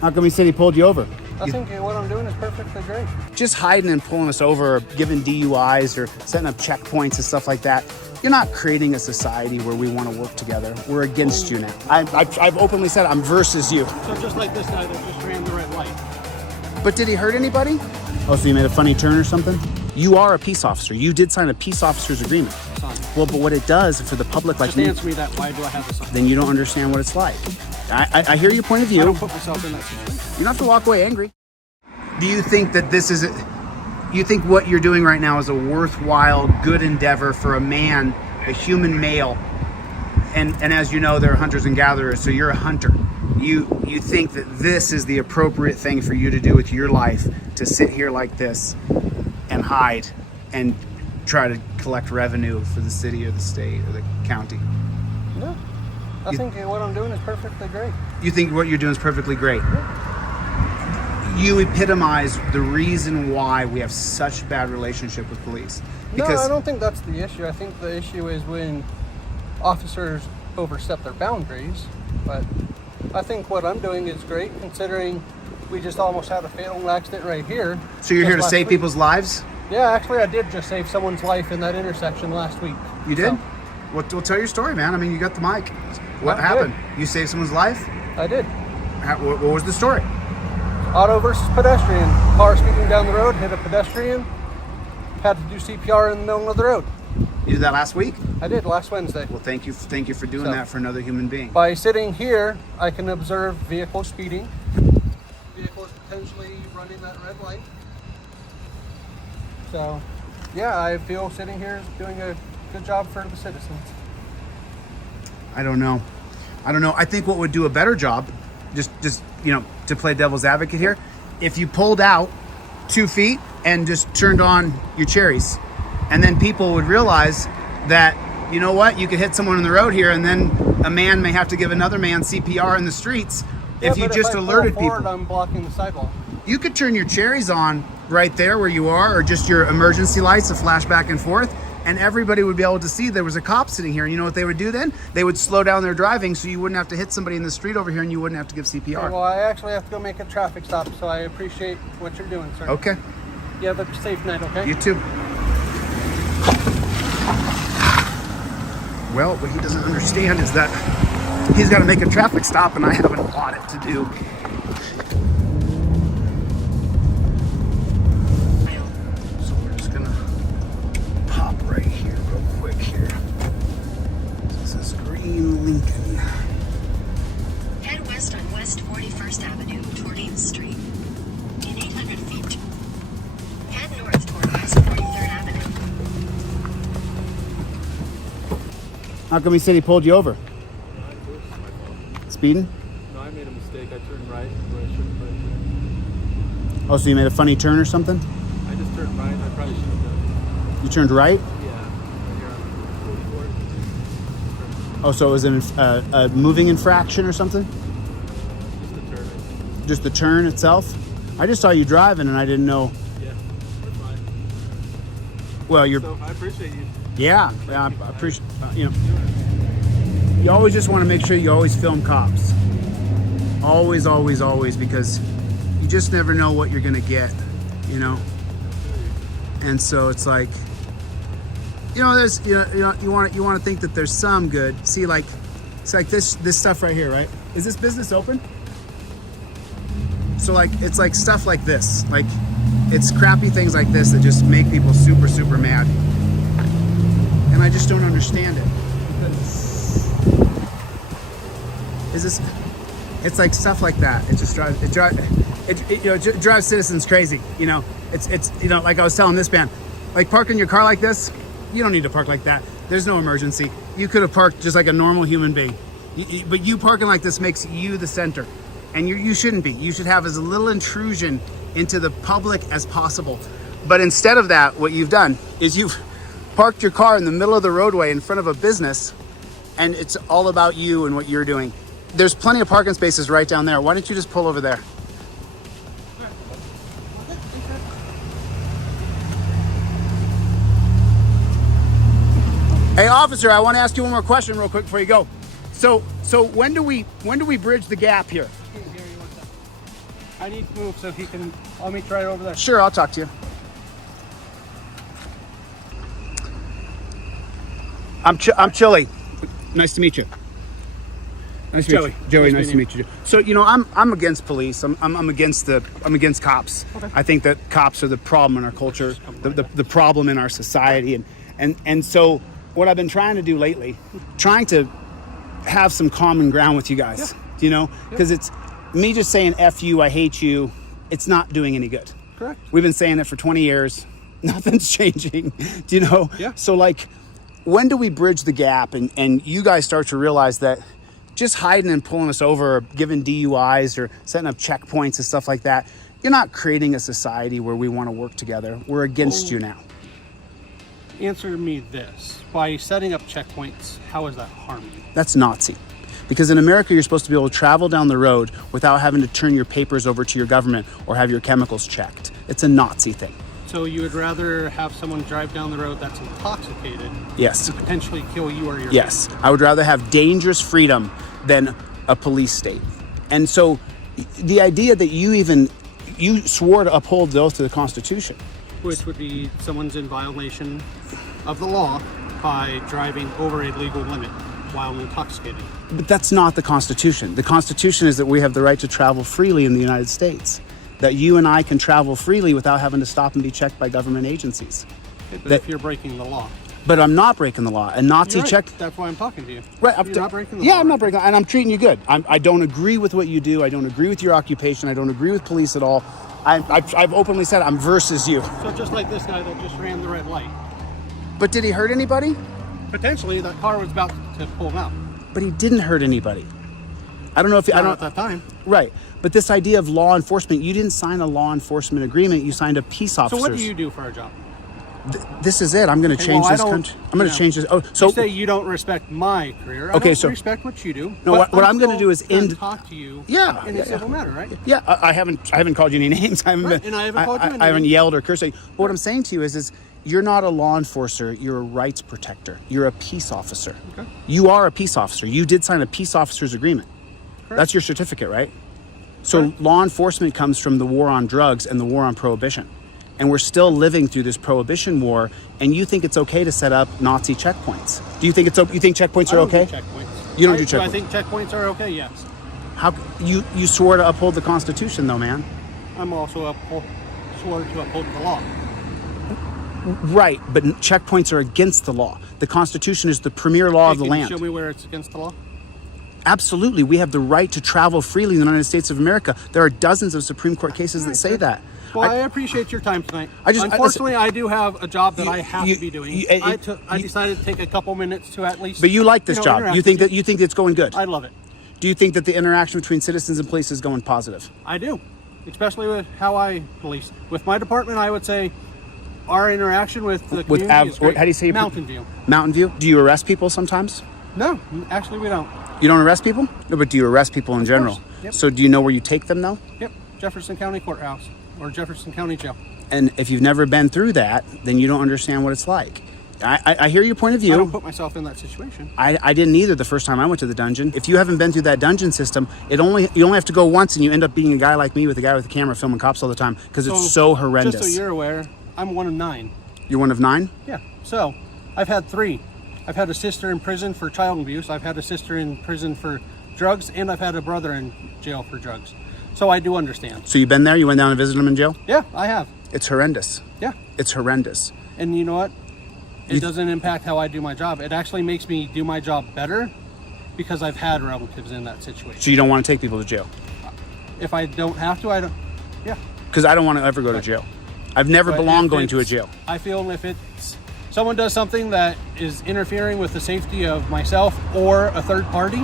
How come he said he pulled you over? I think what I'm doing is perfectly great. Just hiding and pulling us over, or giving DUIs or setting up checkpoints and stuff like that. You're not creating a society where we want to work together. We're against you now. I've openly said I'm versus you. So just like this guy that just ran the red light. But did he hurt anybody? Oh, so you made a funny turn or something? You are a peace officer. You did sign a peace officer's agreement. Well, but what it does for the public like just me... answer me that, why do I have this on? Then you don't understand what it's like. I hear your point of view. I don't put myself in that situation. You don't have to walk away angry. Do you think that this is... You think what you're doing right now is a worthwhile, good endeavor for a man, a human male? And as you know, there are hunters and gatherers, so you're a hunter. You think that this is the appropriate thing for you to do with your life, to sit here like this and hide and try to collect revenue for the city or the state or the county? No. I think what I'm doing is perfectly great. You think what you're doing is perfectly great? Yeah. You epitomize the reason why we have such bad relationship with police. Because no, I don't think that's the issue. I think the issue is when officers overstep their boundaries. But I think what I'm doing is great, considering we just almost had a fatal accident right here. So you're here to save people's lives? Yeah, actually I did just save someone's life in that intersection last week. You did? Well, tell your story, man. I mean, you got the mic. What happened? You saved someone's life? I did. What was the story? Auto versus pedestrian. Car speeding down the road, hit a pedestrian. Had to do CPR in the middle of the road. You did that last week? I did, last Wednesday. Well, thank you for doing that for another human being. By sitting here, I can observe vehicles speeding, vehicles potentially running that red light. So, yeah, I feel sitting here is doing a good job for the citizens. I don't know. I think what would do a better job, just to play devil's advocate here, if you pulled out 2 feet and just turned on your cherries, and then people would realize that, you know what, you could hit someone on the road here, and then a man may have to give another man CPR in the streets. Yeah, if you just alerted people. I'm blocking the sidewalk. You could turn your cherries on right there where you are, or just your emergency lights to flash back and forth, and everybody would be able to see there was a cop sitting here. And you know what they would do then? They would slow down their driving so you wouldn't have to hit somebody in the street over here, and you wouldn't have to give CPR. Okay, well, I actually have to go make a traffic stop, so I appreciate what you're doing, sir. Okay. You have a safe night, okay? You too. Well, what he doesn't understand is that he's got to make a traffic stop, and I have an audit to do. So we're just gonna pop right here real quick here. This is Green Lincoln. Head west on West 41st Avenue toward 8th Street. In 800 feet. Head north toward West 43rd Avenue. How come he said he pulled you over? No, it was my fault. Speeding? No, I made a mistake. I turned right where I shouldn't have. Oh, so you made a funny turn or something? I just turned right. I probably should have done. You turned right? Yeah, right here on 44. Oh, so it was a moving infraction or something? Just a turn. Just the turn itself? I just saw you driving and I didn't know. Yeah, we're fine. Well, you're... So I appreciate you. Yeah, I appreciate, you always just want to make sure you always film cops. Always, always, always, because you just never know what you're going to get, And so it's like, there's, you want to think that there's some good. See, like, it's like this stuff right here, right? Is this business open? So like, it's like stuff like this, like it's crappy things like this that just make people super, super mad. And I just don't understand it. It's like stuff like that. It just drives citizens crazy. It's like I was telling this man, like parking your car like this, you don't need to park like that. There's no emergency. You could have parked just like a normal human being. But you parking like this makes you the center. And you shouldn't be. You should have as little intrusion into the public as possible. But instead of that, what you've done is you've parked your car in the middle of the roadway in front of a business, and it's all about you and what you're doing. There's plenty of parking spaces right down there. Why don't you just pull over there? Hey officer, I want to ask you one more question real quick before you go. So when do we bridge the gap here? I need to move so he can. I'll meet you right over there. Sure, I'll talk to you. I'm Chille. Nice to meet you. Nice to meet you. Joey, nice to meet you. So, you know, I'm against police. I'm against cops. Okay. I think that cops are the problem in our culture, the problem in our society, and so what I've been trying to do lately, trying to have some common ground with you guys, you know, because it's me just saying F you, I hate you, it's not doing any good. Correct. We've been saying it for 20 years. Nothing's changing, do you know? Yeah. So like, when do we bridge the gap and you guys start to realize that just hiding and pulling us over, or giving DUIs or setting up checkpoints and stuff like that, you're not creating a society where we want to work together. We're against you now. Answer me this. By setting up checkpoints, how is that harming you? That's Nazi. Because in America, you're supposed to be able to travel down the road without having to turn your papers over to your government or have your chemicals checked. It's a Nazi thing. So you would rather have someone drive down the road that's intoxicated, Yes. to potentially kill you or your Yes. I would rather have dangerous freedom than a police state. And so the idea that you swore to uphold the oath to the Constitution. Which would be someone's in violation of the law by driving over a legal limit while intoxicated. But that's not the Constitution. The Constitution is that we have the right to travel freely in the United States. That you and I can travel freely without having to stop and be checked by government agencies. But if you're breaking the law. But I'm not breaking the law. And Nazi You're right. check. That's why I'm talking to you. Right. You're not breaking the law. Yeah, I'm not breaking, and I'm treating you good. I don't agree with what you do. I don't agree with your occupation. I don't agree with police at all. I've openly said I'm versus you. So just like this guy that just ran the red light. But did he hurt anybody? Potentially, that car was about to pull him out. But he didn't hurt anybody. I don't know if Not at that time. Right. But this idea of law enforcement, you didn't sign a law enforcement agreement. You signed a peace officer. So what do you do for a job? This is it. I'm going to change this country. I'm going to change this. Oh, so you say you don't respect my career. Okay, I so respect what you do. No, what I'm going to do is end. Talk to you. Yeah, in a civil matter, right? Yeah, I haven't called you any names. I haven't and I haven't called you any I haven't names. yelled or cursed. But what I'm saying to you is you're not a law enforcer. You're a rights protector. You're a peace officer. Okay. You are a peace officer. You did sign a peace officer's agreement. Correct. That's your certificate, right? So law enforcement comes from the war on drugs and the war on prohibition. And we're still living through this prohibition war, and you think it's okay to set up Nazi checkpoints. Do you think you think checkpoints are okay? Do checkpoints. You don't do Do I checkpoints. think checkpoints are okay? Yes. How you swore to uphold the Constitution though, man. I'm also swore to uphold the law. Right, but checkpoints are against the law. The Constitution is the premier law of the Can land. you show me where it's against the law? Absolutely, we have the right to travel freely in the United States of America. There are dozens of Supreme Court cases that say that. Well, I appreciate your time tonight. Listen, Unfortunately, I do have a job that I have to be doing. I you- decided to take a couple minutes to at least. But you like this job. interact You think with that you think it's going good. I love it. Do you think that the interaction between citizens and police is going positive? I do, especially with how I police. With my department, I would say our interaction with the community is great. How do you say Mountain View? Mountain View. Do you arrest people sometimes? No, actually, we don't. You don't arrest people? No, but do you arrest people in general? course, yep. So do you know where you take them though? Yep, Jefferson County Courthouse or Jefferson County Jail. And if you've never been through that, then you don't understand what it's like. I hear your point of view. I don't put myself in that situation. I didn't either the first time I went to the dungeon. If you haven't been through that dungeon system, you only have to go once and you end up being a guy like me with a guy with a camera filming cops all the time because it's so horrendous. Just so you're aware, I'm one of 9. You're one of 9? Yeah. So I've had 3. I've had a sister in prison for child abuse. I've had a sister in prison for drugs, and I've had a brother in jail for drugs. So I do understand. So you've been there? You went down and visited them in jail? Yeah, I have. It's horrendous. Yeah. It's horrendous. And you know what? It doesn't impact how I do my job. It actually makes me do my job better because I've had relatives in that situation. So you don't want to take people to jail? If I don't have to, I don't. Yeah. Because I don't want to ever go to jail. I've never But belonged if going to a it's- jail. I feel if it's someone does something that is interfering with the safety of myself or a third party,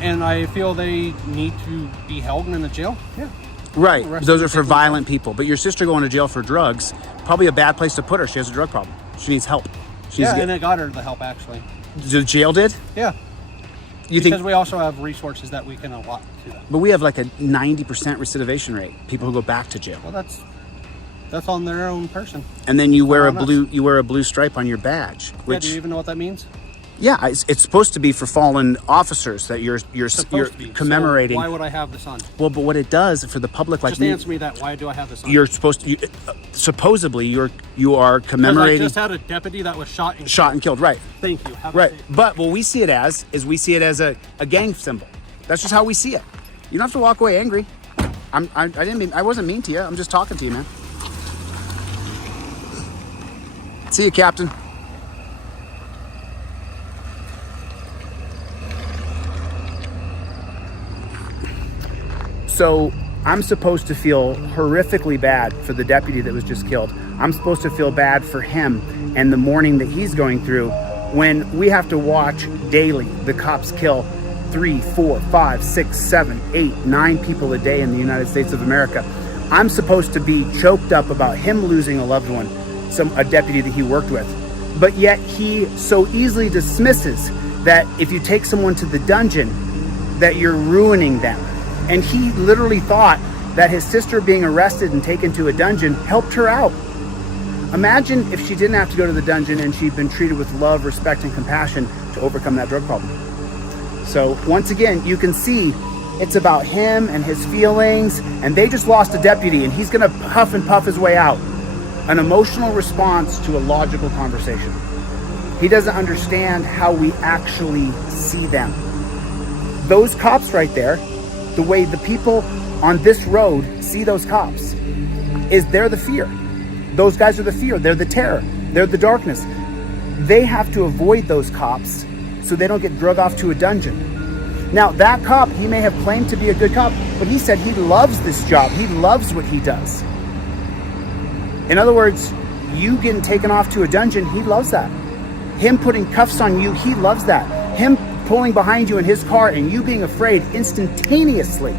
and I feel they need to be held in a jail, yeah. Right. Arrested Those are and for taken violent people. But your sister going to jail for drugs, probably a bad place to put her. She has a drug problem. She needs help. She needs Yeah, to and it got her the help actually. the jail did? Yeah. You Because think? we also have resources that we can allot to them. But we have like a 90% recidivation rate. People who go back to jail. Well, that's on their own person. And then you wear a on us. blue stripe on your badge, Yeah, which do you even know what that means? Yeah, it's supposed to be for fallen officers that you're Supposed to be. commemorating. So why would I have this on? Well, but what it does for the public, like Just answer me that. Why do I have this on? you're supposed to. Supposedly, you are Because I commemorating just had a deputy that was shot and killed. Right. Thank you. Have a Right. seat. But what we see it as is we see it as a gang symbol. That's just how we see it. You don't have to walk away angry. I wasn't mean to you. I'm just talking to you, man. See you, Captain. So I'm supposed to feel horrifically bad for the deputy that was just killed. I'm supposed to feel bad for him and the mourning that he's going through when we have to watch daily the cops kill 3, 4, 5, 6, 7, 8, 9 people a day in the United States of America. I'm supposed to be choked up about him losing a loved one, a deputy that he worked with. But yet he so easily dismisses that if you take someone to the dungeon, that you're ruining them. And he literally thought that his sister being arrested and taken to a dungeon helped her out. Imagine if she didn't have to go to the dungeon and she'd been treated with love, respect, and compassion to overcome that drug problem. So once again, you can see it's about him and his feelings, and they just lost a deputy and he's gonna huff and puff his way out. An emotional response to a logical conversation. He doesn't understand how we actually see them. Those cops right there, the way the people on this road see those cops, is they're the fear. Those guys are the fear. They're the terror. They're the darkness. They have to avoid those cops so they don't get drug off to a dungeon. Now, that cop, he may have claimed to be a good cop, but he said he loves this job. He loves what he does. In other words, you getting taken off to a dungeon, he loves that. Him putting cuffs on you, he loves that. Him pulling behind you in his car and you being afraid instantaneously,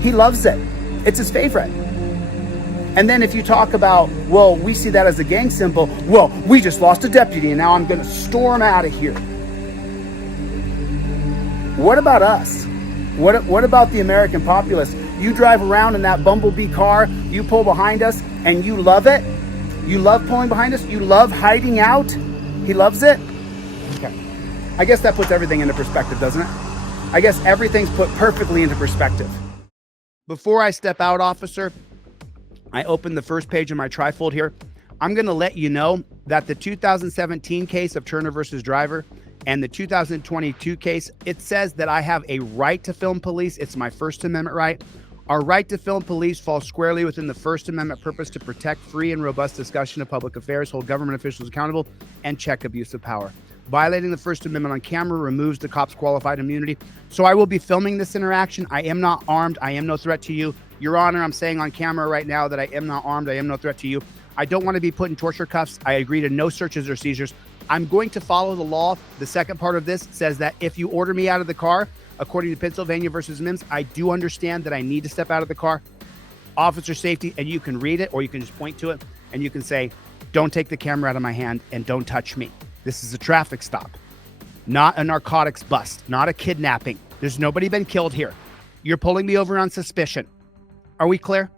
he loves it. It's his favorite. And then if you talk about, well, we see that as a gang symbol, well, we just lost a deputy and now I'm going to storm out of here. What about us? What about the American populace? You drive around in that bumblebee car, you pull behind us, and you love it? You love pulling behind us? You love hiding out? He loves it? Okay. I guess that puts everything into perspective, doesn't it? I guess everything's put perfectly into perspective. Before I step out, officer, I open the first page of my trifold here. I'm going to let you know that the 2017 case of Turner versus Driver and the 2022 case, it says that I have a right to film police. It's my First Amendment right. Our right to film police falls squarely within the First Amendment purpose to protect free and robust discussion of public affairs, hold government officials accountable, and check abuse of power. Violating the First Amendment on camera removes the cop's qualified immunity. So I will be filming this interaction. I am not armed. I am no threat to you. Your Honor, I'm saying on camera right now that I am not armed. I am no threat to you. I don't want to be put in torture cuffs. I agree to no searches or seizures. I'm going to follow the law. The second part of this says that if you order me out of the car, according to Pennsylvania versus Mims, I do understand that I need to step out of the car. Officer safety, and you can read it or you can just point to it and you can say, don't take the camera out of my hand and don't touch me. This is a traffic stop, not a narcotics bust, not a kidnapping. There's nobody been killed here. You're pulling me over on suspicion. Are we clear?